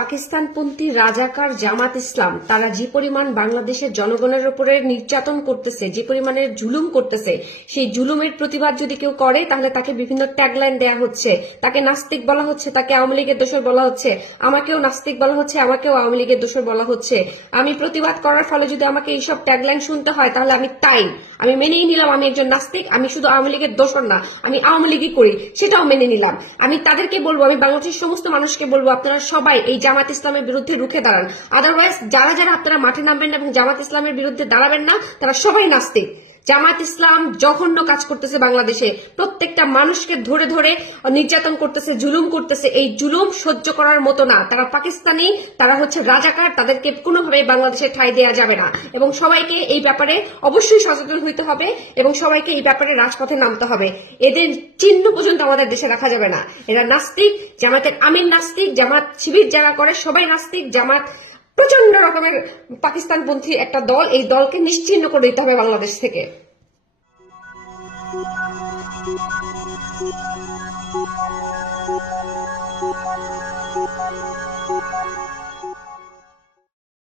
পাকিস্তানপন্থী রাজাকার জামাত ইসলাম তারা যে পরিমাণ বাংলাদেশের জনগণের উপরে নির্যাতন করতেছে, যে পরিমাণে জুলুম করতেছে, সেই জুলুমের প্রতিবাদ যদি কেউ করে তাহলে তাকে বিভিন্ন ট্যাগলাইন দেয়া হচ্ছে, তাকে নাস্তিক বলা হচ্ছে, তাকে আওয়ামী লীগের দোসর বলা হচ্ছে, আমাকেও নাস্তিক বলা হচ্ছে, আমাকেও আওয়ামী লীগের দোসর বলা হচ্ছে। আমি প্রতিবাদ করার ফলে যদি আমাকে এইসব ট্যাগলাইন শুনতে হয় তাহলে আমি মেনেই নিলাম আমি একজন নাস্তিক, আমি শুধু আওয়ামী লীগের দোসর না, আমি আওয়ামী লীগই করি, সেটাও মেনে নিলাম। আমি তাদেরকে বলবো, আমি বাংলাদেশের সমস্ত মানুষকে বলবো, আপনারা সবাই এই জামাত ইসলামের বিরুদ্ধে রুখে দাঁড়ান। আদারওয়াইজ যারা যারা আপনারা মাঠে নামবেন না এবং জামাত ইসলামের বিরুদ্ধে দাঁড়াবেন না তারা সবাই নাস্তিক। জামাত ইসলাম জঘন্য কাজ করতেছে বাংলাদেশে, প্রত্যেকটা মানুষকে ধরে ধরে নির্যাতন করতেছে, জুলুম করতেছে। এই জুলুম সহ্য করার মতো না। তারা পাকিস্তানি, তারা হচ্ছে রাজাকার, তাদেরকে কোনোভাবে বাংলাদেশে ঠাঁই দেওয়া যাবে না এবং সবাইকে এই ব্যাপারে অবশ্যই সচেতন হইতে হবে এবং সবাইকে এই ব্যাপারে রাজপথে নামতে হবে। এদের চিহ্ন পর্যন্ত আমাদের দেশে রাখা যাবে না। এরা নাস্তিক, জামাতের আমির নাস্তিক, জামাত শিবির যারা করে সবাই নাস্তিক। জামাত প্রচন্ড রকমের পাকিস্তানপন্থী একটা দল, এই দলকে নিশ্চিহ্ন করে দিতে হবে বাংলাদেশ থেকে।